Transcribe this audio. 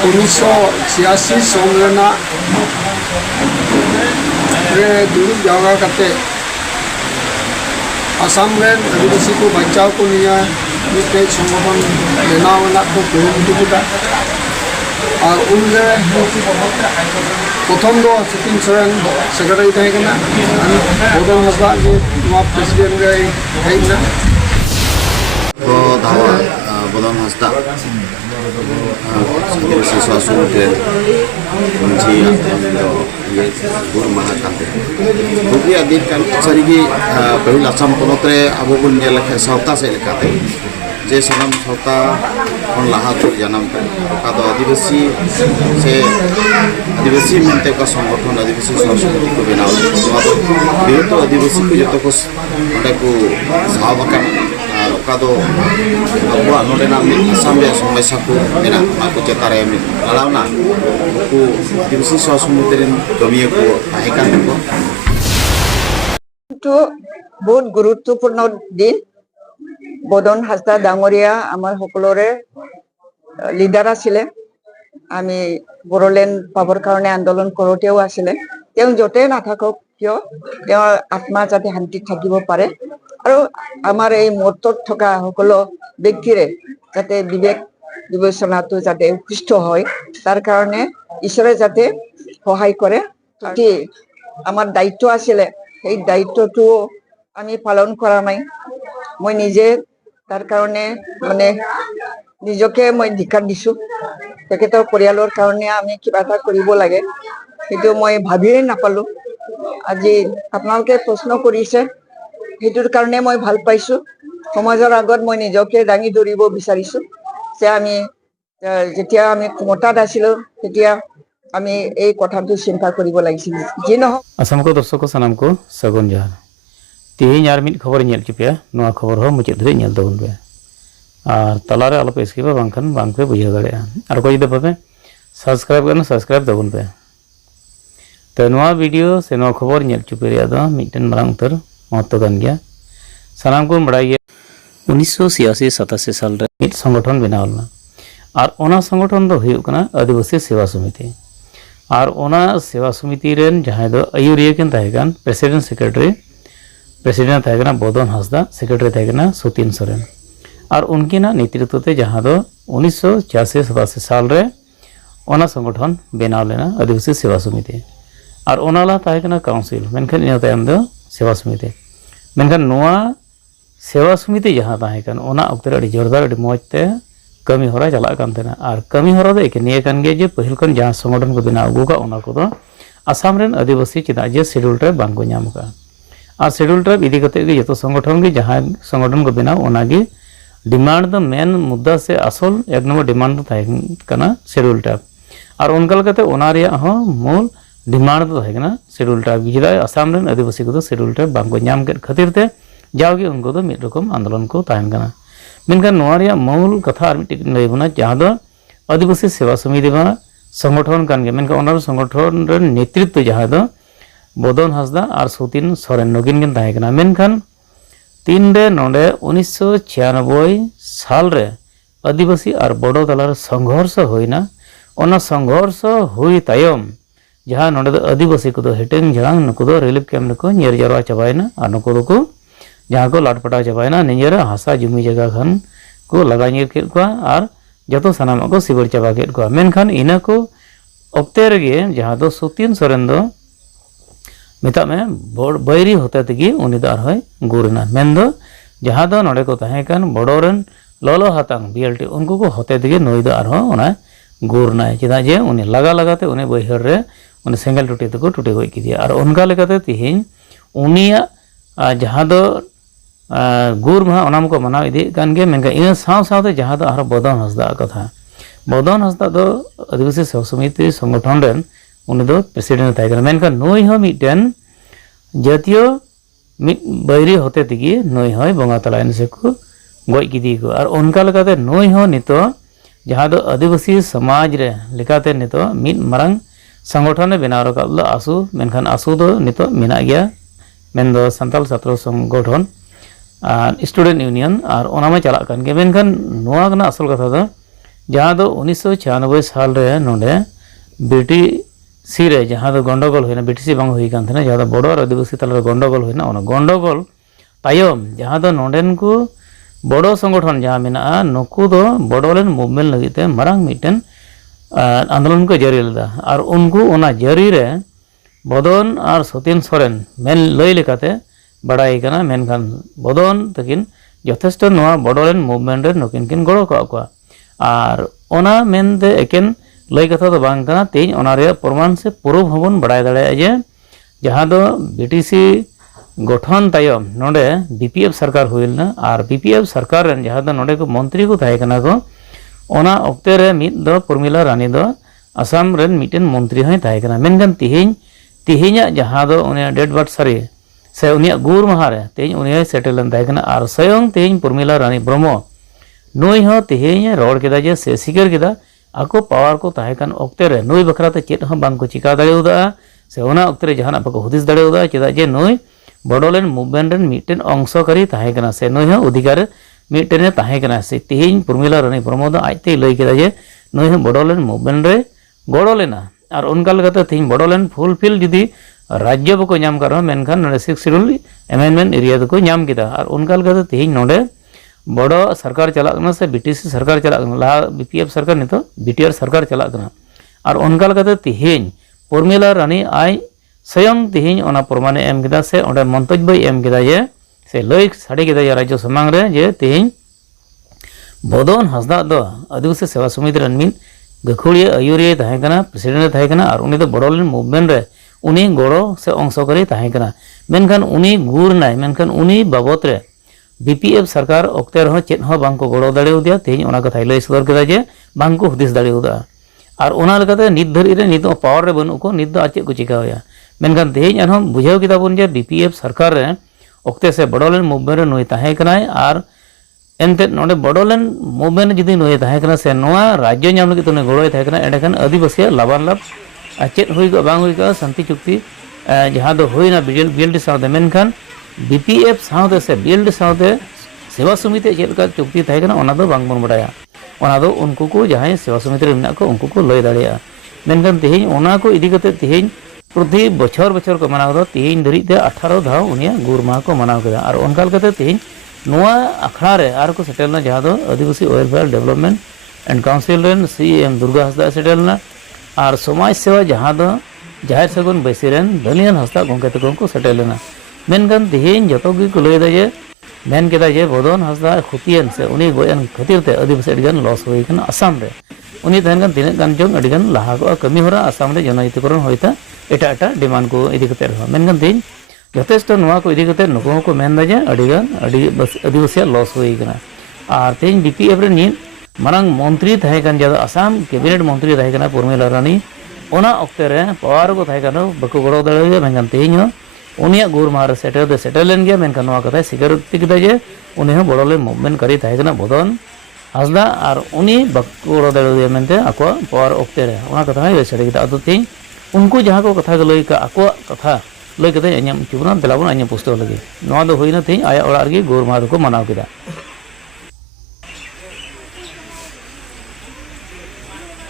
1986 सन रेना रे दुरुब जागा करते आसाम रेन आदिवासी को बचाव को निया मिटे संगठन बनाव को कुरुमुटुटा और उनरे प्रथम दो सतीन सोरेन सेक्रेटरी तहेकना बदन हासदा जे नवा प्रेसिडेंट रे हेना को दावा बदन हासदा आदिवासी स्वास्थ्य मंची ये गुर महा काते बुगी अदीन kan sarigi पहिल Assam ponot re abo bun nyel lekha sawta se lekate जे सनम सौता खन लाहा तो जानम का तो आदिवासी से आदिवासी मिलते का संगठन आदिवासी संस्कृति को बनाओ तो आदिवासी को जो को उनका को साहबकन और का तो अब नोडे नाम असम में समस्या को मेना को चेतारे में लालावना को आदिवासी संस्कृति कमी को आहिकान को तो बहुत गुरुत्वपूर्ण दिन बदन हासदा डांगरिया आमार सकलोरे लिडार आसिले आमी बोरोलेण्ड पाबर कारणे आंदोलन करोतेও आसिले तेও जते नाथाকক किय तेও आत्मा जाते शांति থাকিব पारे आरो आमार এই মৰ্তত থকা সকলো ব্যক্তিৰে যাতে বিবেক বিবেচনাটো যাতে সুস্থ হয় তাৰ কাৰণে ঈশ্বৰে যাতে সহায় কৰে কি আমাৰ দায়িত্ব আছিলে এই দায়িত্বটো আমি পালন কৰা নাই মই নিজে तार कारणे माने निजके मैं धिक्कार दिसु तेखेतर परियाলৰ कारणे आमी किबा এটা কৰিব লাগে কিন্তু মই ভাবিয়ে নাপালো আজি আপোনালোকে প্ৰশ্ন কৰিছে হেতুৰ কাৰণে মই ভাল পাইছো সমাজৰ আগত মই নিজকে দাঙি ধৰিব বিচাৰিছো যে আমি যেতিয়া আমি ক্ষমতাত আছিলো তেতিয়া আমি এই কথাটো চিন্তা কৰিব লাগিছিল যি নহওক आसाम को दर्शक सानाम को सगुन जहार तेहन यार मिट खबर नेल चिपया नोआ खबर हो मुचाद धरे नेल तबन पे और तलारे आलो पे स्किप बांखन बांग पे बुझा दाड़े और कोई दे पे सब्सक्राइब करना सब्सक्राइब तबन पे तो नोआ वीडियो से नोआ खबर नेल चिपया दो मिटन मरांग उतर महत्व गान गया सानाम को बड़ाई 1986-87 साल रे मिट संगठन बनावलना और ओना संगठन दो हुयुग कना आदिवासी सेवा समिति और ओना सेवा समिति रेन जहां दो आयुरिया किन ताहेगान प्रेसिडेंट सेक्रेटरी प्रेसिडेंट तहकना बदन हासदा सेक्रेटरी तहकना सतीन सोरेन और उनकी ना नेतृत्व ते जहां दो 1986-87 साल रे ओना संगठन बनाव लेना आदिवासी सेवा समिति और ओनाला तहकना काउंसिल मेनखान इन तायम दो सेवा समिति मेनखान नोआ सेवा समिति जहां तहकन ओना अक्तरे अडी जोरदार अडी मौजते कमी होरा चला कान तेना और कमी होरा दो एके निये कान गे जे पहिल कन जहां संगठन को बनाव अगुका ओना को दो आसाम रेन आदिवासी चिदा जे शेड्यूल रे बांग को नाम का और शेड्यूल ट्राइब इदी करते जो तो संगठन के जहाँ संगठन को बनाव ओनागी डिमांड द मेन मुद्दा से असल एक नंबर डिमांड था शेड्यूल ट्राइब और उनका लगते ओना रिया हो मूल डिमांड तो था शेड्यूल ट्राइब चेदा आसाम रेन आदिवासी को शेड्यूल ट्राइब बांग को नाम के खातिर ते जाओगे उनको तो मिड रकम आंदोलन को ताहन कना मेनखान नोआ रिया मूल कथा और मिट्टी लई बना जहाँ दो आदिवासी सेवा समिति बा संगठन कान के मेनखान ओना संगठन रेन नेतृत्व जहाँ दो बदन हासदा और सतीन सोरेन नगिन किन ताहेकना मेनखान तीन रे नोडे 1996 साल रे आदिवासी और बड़ो तलार संघर्ष होइना ओना संघर्ष हुई तायम जहां नोडे आदिवासी को हेटेंग जहां नुको रिलीफ कैम्प को नियर जरवा चबायना और नुको को जहां को लाटपटा चबायना निजेर हासा जमी जगह खान को लगा निर केट को और जतो सनाम को सिबर चबा केट को मेनखान इना को ऑक्ते रेगे जहां दो सतीन सोरेन दो मिता में बैरी होते तगी उनी दो आरहोय गुरना मेन दो जहां दो नोडे को ताहेकान बड़ोरन ललो हातांग बीएलटी उनको को होते तगी नई दो आरहो ओना गुरना चेदा जे उनी लगा लगाते उनी बैहर रे उनी सेंगल टुटी तको टुटी गई किदिया और उनका लेकाते तिहिन उनिया जहां दो गुर महा ओनाम को मनाव इदी कान गे मेनका इन साव सावते जहां दो आरो बदन हासदा कथा बदन हासदा दो आदिवासी सेवा समिति संगठन रेन उनी दो प्रेसिडेंट ताहेकना मेनखान नई हो मिटन जातीय मिट बैरी होते तगी नई होय बंगा तलायन से को गoj किदी को और उनका लेकाते नई हो नितो जहां दो आदिवासी समाज रे लेकाते नितो मिट मारंग संगठन बनाव रकाब लो आसु मेनखान आसु दो नितो मेना गया मेन दो संताल छात्र संगठन और स्टूडेंट यूनियन और ओना में चला कान के मेनखान नोआ कना असल कथा दो जहाँ दो 1996 साल रे नोडे बीटीसी रे जहाँ दो गंडगोल होना बीटीसी बांग हुई कान थे जहाँ दो बड़ो और आदिवासी तलरे गंडगोल होना ओना गंडगोल तायम जहाँ दो नोडेन को बड़ो संगठन जहाँ मेना नुकु दो बड़ोलेन मूवमेंट लगिते मरांग मिटन आंदोलन को जारी लेदा और उनको ओना जारी रे बदन और सतीन सोरेन मेन लई लेकाते बड़ाई कना मेनखान बदन तकिन यथेष्ट नोआ बड़ोलेन मूवमेंट रे नुकिन किन गड़ो को और ओना मेनते एकेन लई कथा तो बांग कना तेज ओना रे प्रमाण से प्रूफ हबन बड़ाई दाड़े जे जहाँ दो बीटीसी गठन तायम नोडे बीपीएफ सरकार हुइलना और बीपीएफ सरकार रेन जहाँ दो नोडे को मंत्री को थाहे कना को ओना ओक्ते रे मिद दो पुरमिला रानी दो आसाम रेन मिटेन मंत्री हय थाहे कना मेनखान तिहिnya जहाँ दो उनिया डेट बर्थ सारी से उनिया गुर महारे तेज उनिया सेटलन थाहे कना और स्वयं तेज पुरमिला रानी ब्रह्मो नुई हो तिहिnya रोड केदा जे से सिकर केदा ako पावर को थाहे कन ओक्ते रे नुई बखराते चेत हम बांग को चिका दाड़ेउदा से ओना ओक्ते रे जहाना बको हुदिस दाड़ेउदा चेदा जे नुई बड़ोलेन मूवमेंट रेन मिटेन अंशकारी थाहे कना से नुई हो अधिकार मिटेन थाहे कना से तिहिन पुरमिला रानी प्रमोद आजते लई केदा जे नुई हो बड़ोलेन मूवमेंट रे गड़ो लेना और उनका लगते तिहिन बड़ोलेन फुलफिल जुदी राज्य बको नाम कर मेनखान नोडे 6 शेड्यूल एमेंडमेंट एरिया को नाम किदा और उनका लगते तिहिन नोडे बड़ो सरकार चलाना से बीटीसी सरकार चलाना ला बीपीएफ सरकार नितो बीटीआर सरकार चलाना और उनका लगते तिहिन पुरमिला रानी आई स्वयं तिहिन ओना प्रमाणे एम किदा से ओंडे मंतव्य एम किदा जे से लई साड़ी किदा जे राज्य समांग रे जे तिहिन बदन हासदा दो आदिवासी सेवा समिति रन मिन गखुड़िया आयुरिया थाहे कना प्रेसिडेंट थाहे कना और उनी दो बड़ोलेन मूवमेंट रे उनी गड़ो से अंशकारी थाहे कना मेनखान उनी गुर नाय मेनखान उनी बाबत रे बीपीएफ सरकार ओक्ते रहो चेत हो बांग को गड़ो दाड़ेउदिया तेज ओना कथा लई सदर केदा जे बांग को हुदिस दाड़ेउदा और ओना लेकाते नित धरि रे नित पावर रे बनु को नित दो आचे को चिकाया मेनखान तेज अनहम बुझाव किदा बन जे बीपीएफ सरकार रे ओक्ते से बड़ोलेन मूवमेंट रे नुई थाहे कनाय और एनते नोडे बड़ोलेन मूवमेंट जुदी नुई थाहे कना से नोआ राज्य नाम लगी तो गड़ोय थाहे कना एंडेखान आदिवासी लाभान लाभ चेत हुई को बांग हुई का शांति चुक्ति जहाँ दो हुई ना बीएलडी साथे मेनखान बीपीएफ साथे से बीएलडी साथे सेवा समिति चेत का चुक्ति थाहे कना ओना दो बांग बन बडाया ओना दो उनको को जहां सेवा समिति रे मेना को उनको को लय दाड़िया मेनखान तिहिन ओना को इदी कते तिहिन प्रति बछर बछर को मनाव दो तिहिन धरि ते 18 धाव उनिया गुर माह को मनाव केदा और ओनका कते तिहिन नोआ अखड़ा रे आर को सेटलना जहाँ दो Adivasi welfare development and council रेन सीएम दुर्गा हंसदा सेटलना और समाज सेवा जहाँ दो जाहिर सगुन बैसी रेन धनियान हंसदा गोंके तको को सेटलना मेनखान तिहिन जतो गी को लय दा जे मेन केदा जे बदन हंसदा खुतियन से उनी गोयन खातिर ते आदिवासी अडिगान लॉस होई कना आसाम रे उनी तहन गान तिने गान जों अडिगान लाहा को कमी होरा आसाम रे जनहितकरण होइता एटा एटा डिमांड को इदी कते रहो मेनखान तिहिन यथेष्ट नोआ को इदी कते नुको को मेन जे अडिगान आदिवासी लॉस होई कना और तिहिन बीपीएफ रे नी मारांग मंत्री थाहे कन जदा आसाम कैबिनेट मंत्री थाहे कना पुरमिला रानी ओना ओक्ते रे पावर को थाहे कना बको गड़ो दाड़े मेनखान तिहिन उनिया गुर मार सेटलेन गया मेनखान नोआ कथा सिक्योरिटी किदा जे उनी हो बड़ोले मूवमेंट करी थाहे कना बदन हासदा और उनी बको गड़ो दाड़े मेनते आको पावर ओक्ते रे ओना कथा लय सड़े किदा अदो तिहिन उनको जहाँ को कथा लय का आको कथा लय कते अñam चुबना बेलाबन अñam पुस्तक लगे नोआ दो होइना तिहिन आया ओड़ा रे गुर मार को मनाव किदा